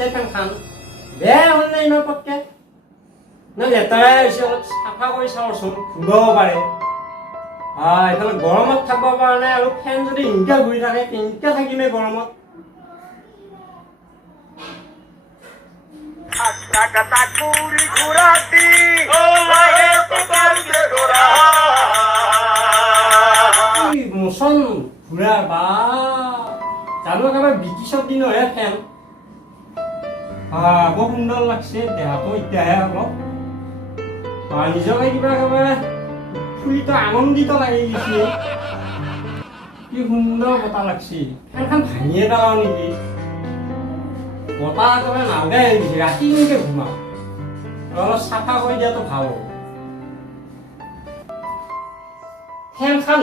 চলে ফেনখান বেয়া হ'ল নাই ইমান পটকে না লেতেৰাই হৈছে অলপ চাফা কৰি চাওঁচোন ঘূৰাব পাৰে এইফালে গৰমত থাকিব পৰা নাই আৰু ফেন যদি ইনকা ঘূৰি থাকে কেনেকৈ থাকিমে গৰমত মোচন ঘূৰা বা জানো একেবাৰে ব্ৰিটিছৰ দিনৰহে ফেন বৰ সুন্দৰ লাগছে দেহাটো এতিয়াহে অলপ নিজকে কিবা একেবাৰে ফুলিটো আনন্দিত লাগি গৈছে কি সুন্দৰ বতাহ লাগছে ফেনখন ভাঙিয়ে পেলাও নেকি বতাহ একেবাৰে নালগাই হৈ গৈছে ৰাতি কেনেকৈ ঘুমাওঁ অলপ চাফা কৰি দিয়াটো ভাল হ'ব ফেনখন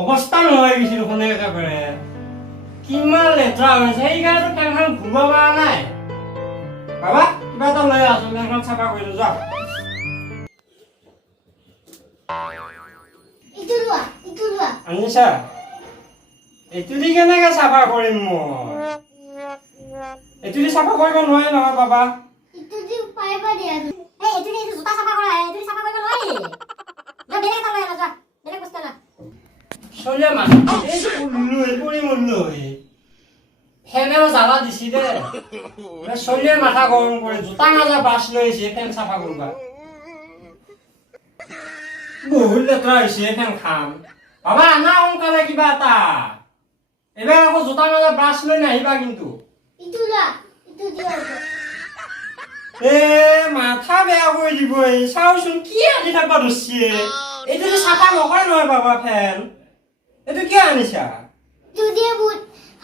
অৱস্থা নোহোৱা গৈছে দেখোন একেবাৰে কিমান লেতেৰা হৈছে সেইকাৰণে ফেনখন ঘূৰাব পৰা নাই বাবা কিবা এটা লৈ আছো ফেনখন চাফা কৰি যোৱা আনিছা এইটো দি কেনেকে চাফা কৰিম মই এইটো দি চাফা কৰিব নোৱাৰি নহয় বাবা এইটো দি পাৰিবা দিয়া এই এইটো দি জোতা চাফা কৰা এইটো দি চাফা কৰিব নোৱাৰি যা বেলেগ এটা লৈ আনা যা বেলেগ বস্তু না চলিয়া মানুহ এই পৰি মৰলো ফেনেও জ্বালা দিছি দে চলিয়াৰ মাথা গৰম কৰে জোতা মাজা বাছ লৈ আহিছে ফেন চাফা কৰবা বহুত লেতেৰা হৈছে ফেন খাম বাবা আনা সোনকালে কিবা এটা এবাৰ আকৌ জোতা মাজা ব্ৰাছ লৈ নাহিবা কিন্তু মাথা বেয়া কৰি দিব চাওচোন কি আনি থাকবা ধৰছি এইটো যে চাফা নকৰে নহয় বাবা ফেন এইটো কিয় আনিছা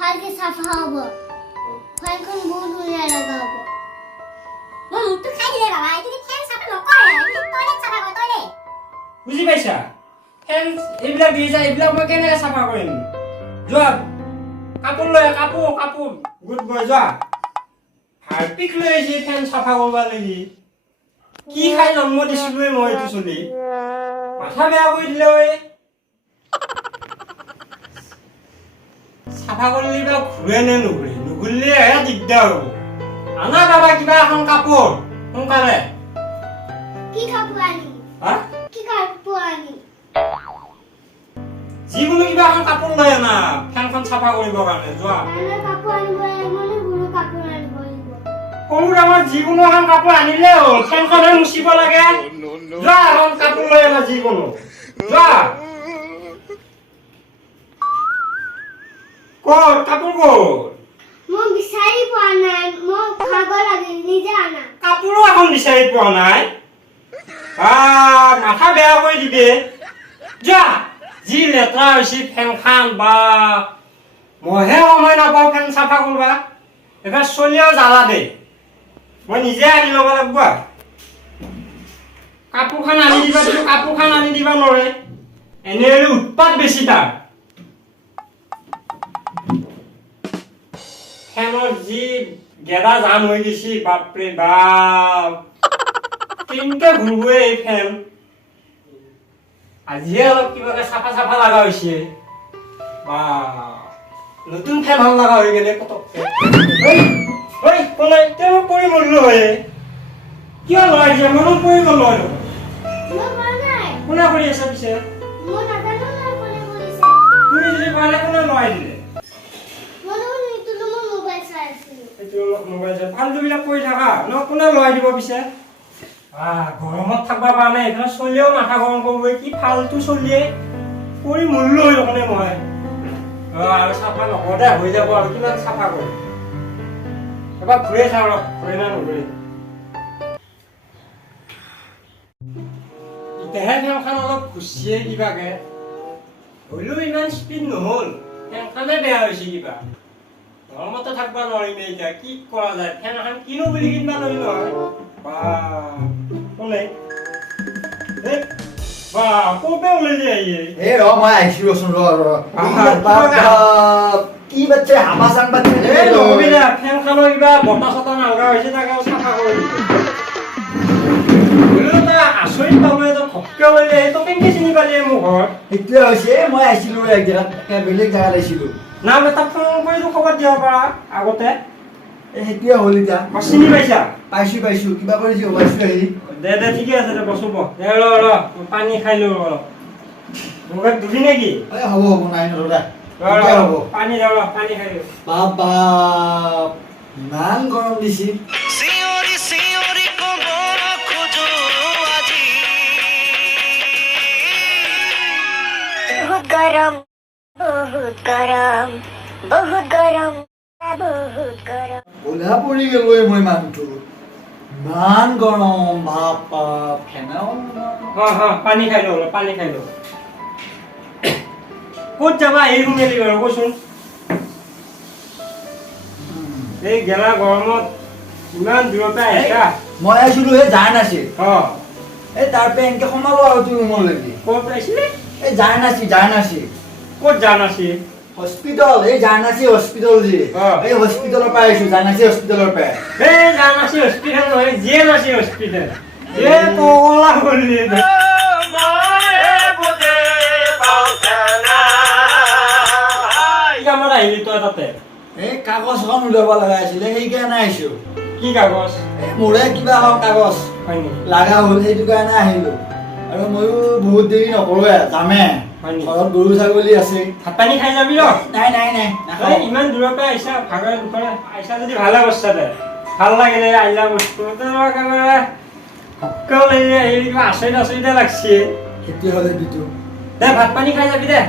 ভালকে চাফা হ'ব ফেনখন বহুত ধুনীয়া লগা হ'ব মুখটো খাই দিলে বাবা এইটো ফেন চাফা নকৰে এইটো টয়লেট চাফা কৰে টয়লেট বুজি পাইছা ফেন এইবিলাক দি যায় এইবিলাক মই কেনেকৈ চাফা কৰিম যোৱা কাপোৰ লৈ কাপোৰ গুড বয় যোৱা হাৰ্পিক লৈ আহিছে ফেন চাফা কৰিব লাগি কি খাই জন্ম দিছিলো মই এইটো চলি মাথা বেয়া কৰি দিলে ঐ চাফা কৰিলে বা ঘূৰে নে নুঘূৰিলেহে দিগদাৰ হ'ব আনা বাবা কিবা এখন কাপোৰ সোনকালে কি কাপোৰ আনি যিকোনো কিবা এখন কাপোৰ লৈ আনা ফেনখন চাফা কৰিবৰ কাৰণে যোৱা সৰু ডাঙৰ যিকোনো এখন কাপোৰ আনিলে হ'ল ফেনখনহে মুচিব লাগে যোৱা এখন কাপোৰ লৈ আনা যিকোনো যোৱা ক'ত কাপোৰ ক'ত মই বিচাৰি পোৱা নাই মই খাব লাগে নিজে আনা কাপোৰো এখন বিচাৰি পোৱা নাই মাথা বেয়া কৰি দিবে যোৱা যি লেতেৰা হৈছে ফেনখন বা মইহে সময় নাপাওঁ ফেন চাফা কৰবা এবাৰ চলিও জ্বালা দে মই নিজে আনি ল'ব লাগিব কাপোৰখন আনি দিবা দিলো কাপোৰখন আনি দিবা নোৱাৰে এনে হ'লে উৎপাত বেছি তাৰ ফেনৰ যি গেদা জাম হৈ গৈছে বাপৰে বাপ কেনেকৈ ঘূৰিব এই ফেন আজিহে অলপ কিবাকে চাফা লগা হৈছে বা নতুন ফেন ভাল লগা হৈ গেলে পটককে কোনে তেওঁ পৰি মৰিলো হয় কিয় লৰাই দিয়ে মনত পৰি গ'ল হয় কোনে কৰি আছে পিছে তুমি যদি পাৰে কোনে লৰাই দিলে মোবাইল চাই ফাল্টুবিলাক কৰি থাকা ন কোনে লৰাই দিব পিছে গৰমত থাকবা পৰা নাই এইফালে চলিও মাথা গৰম কৰিব কি ফাল্টু চলিয়ে কৰি মৰিলো হয় দেখোনে মই আৰু চাফা নকৰোঁতে হৈ যাব আৰু কিমান চাফা কৰিম এবাৰ ঘূৰে চাওঁ ৰ ঘূৰে না নুঘূৰে এতিয়াহে ফেনখন অলপ ঘুচিয়ে কিবাকে হ'লেও ইমান স্পীড নহ'ল ফেনখনে বেয়া হৈছে কিবা গৰমতে থাকবা নোৱাৰিম এতিয়া কি কৰা যায় ফেন এখন কিনো বুলি কিনবা নোৱাৰি নহয় বা কোনে বা ক'ৰ ওলাইলি আহি মই আহিছো ৰচোন কি বাচ্চা হামা চাং বাচ্চা ফেনখনৰ কিবা বতাহ চতাহ নালগা হৈছে তাকে চাফা কৰি আচৰিত পালো এটা ঘপকে ওলাইলি আহি তই কেনেকৈ চিনি পালি মোৰ ঘৰ সেইটোৱে হৈছে মই আহিছিলো এক জেগাত বেলেগ জেগাত আহিছিলো নাম এটা ফোন কৰি খবৰ দিব পাৰা আগতে সেইটোৱে হ'ল এতিয়া চিনি পাইছা পাইছো কিবা কৰিছো পাইছো আহি দে ঠিকে আছে দে বসব দে ৰ পানী খাই লওঁ অলপ মুখত ধুবি নেকি হ'ব নাই নৰদা হ'ব পানী পানী খাই লওঁ বাবা ইমান গৰম দিছে गरम बहुत गरम बहुत गरम बहुत गरम ওলা পৰি গ'লো মই মানুহটো ইমান গৰম বাপা ফেনাও পানী খাই লওঁ পানী খাই লওঁ ক'ত যাবা এই মেলি বাৰু কচোন এই গেলা গৰমত ইমান দূৰৰ পৰা আহিছা মই আহিছিলো এই যায় নাছিল অ এই তাৰ পৰা এনেকে সোমালো আৰু তুমি ৰুমলৈকে ক'ত আহিছিলে এই যায় নাছিল ক'ত যান আছিল হস্পিটেল এই জাৰ্নাসী হস্পিটেল যে এই হস্পিটেলৰ পৰা আহিছো জাৰ্নাসী হস্পিটেলৰ পৰা এই জানাসি হস্পিটেল নহয় জিএনআসি হস্পিটেল এ পগলা হলি কামত আহিলি তই তাতে এই কাগজখন উলিয়াব লগা আছিলে সেইকাৰণে আহিছো কি কাগজ এই মোৰে কিবা হওক কাগজ হয় নেকি লাগা হ'ল সেইটো কাৰণে আহিলো আৰু ময়ো বহুত দেৰি নকৰোৱে যামে ঘৰত গৰু ছাগলী আছে ভাত পানী খাই যাবি ন নাই এই ইমান দূৰৰ পৰা আহিছা ভাগৰে দুখৰে আহিছা যদি ভালে কৰিছা দে ভাল লাগিলে আহিলা বস্তু একেবাৰে ভক্কাও লাগিলে আহিলে কিবা আচৰিতে লাগছে তেতিয়াহ'লে বিটু দে ভাত পানী খাই যাবি দে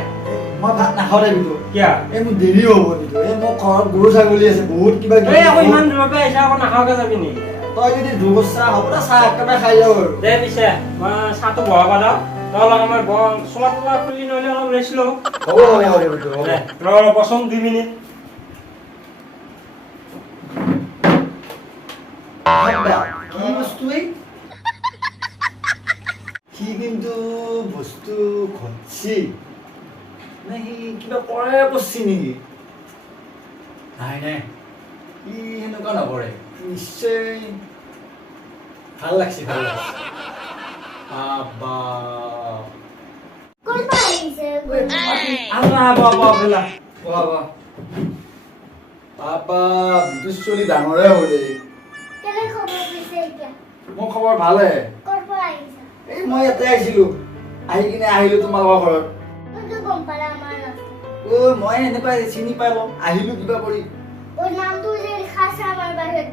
মই ভাত নাখাওঁ দে বিটু কিয় এই মোৰ দেৰি হ'ব বিটু এই মোৰ ঘৰত গৰু ছাগলী আছে বহুত কিবা এই আকৌ ইমান দূৰৰ পৰা আহিছা আকৌ নাখাওঁকে যাবি নেকি তই যদি দুগৰ চাহ হ'ব দে চাহ একেবাৰে খাই যাওঁ আৰু দে পিছে মই চাহটো বহাব দাও তই অলপ আমাৰ চোলা তোলা খুলি নহ'লে অলপ ৰেষ্ট লওঁ হ'ব বিটু হ'ব দে অলপ বচোন 2 মিনিট কি বস্তু এই সি কিন্তু বস্তু ঘটছি নে সি কিবা কৰে বসছি নেকি নাই সি সেনেকুৱা নকৰে নিশ্চয় ভাল লাগছে বাবা কোন পাইছে বাবা বিদ্যুৎ চলি ডাঙৰে হ'ল কেনে খবৰ পিছে এতিয়া মোৰ খবৰ ভালে ক'ৰ পৰা আহিছা এই মই ইয়াতে আহিছিলো আহি কিনে আহিলো তোমালোকৰ ঘৰত কোনটো গম পালা আমাৰ ৰাস্তা মই এনেকুৱা চিনি পাই লওঁ আহিলো কিবা কৰি ওই নামটো যে লিখা আছে আমাৰ বাহিৰত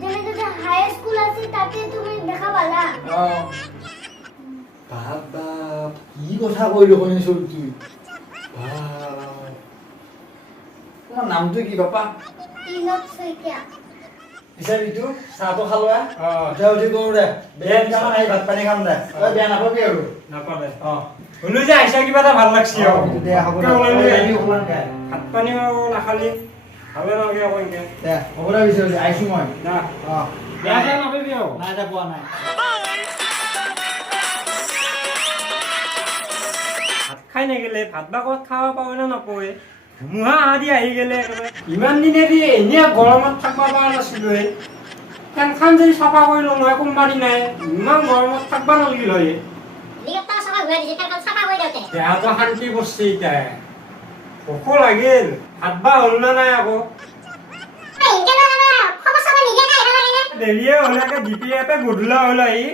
যেনেকে হাই স্কুল আছে তাতে তুমি দেখা পালা বাবা কি কথা কৈ দেখোন তুই তোমাৰ নামটো কি বাপা তিলক শইকীয়া পিছে বিটু চাহটো খালো এতিয়া উঠি কৰো দে বেয়া কাম আহি ভাত পানী খাম দে তই বেয়া নাপাবি আৰু নাপালে শুনো যে আহিছা কিবা এটা ভাল লাগছি ভাত পানী নাখালি ভালে নালাগে আকৌ এনেকে দে হ'ব দে পিছে আহিছো মই না বেয়া চেয়া নাপাবি আৰু নাই দে পোৱা নাই ভাত খাই নেগেলে ভাত বা ক'ত খাব পাব নে নাপাৱে ধুমুহা আদি আহি গেলে একেবাৰে ইমান দিনেদি এনে গৰমত থাকিব পৰা নাছিলো ফেনখন যদি চাফা কৰি লওঁ নহয় কোম্পানী নাই ইমান গৰমত থাকিব নালাগিল হয় দেহাটো শান্তি কৰিছে এতিয়া ভোকো লাগিল ভাত বা হ'ল না নাই আকৌ দেৰিয়ে হ'লে ডিপিয়াতে গধূলা হ'ল আহি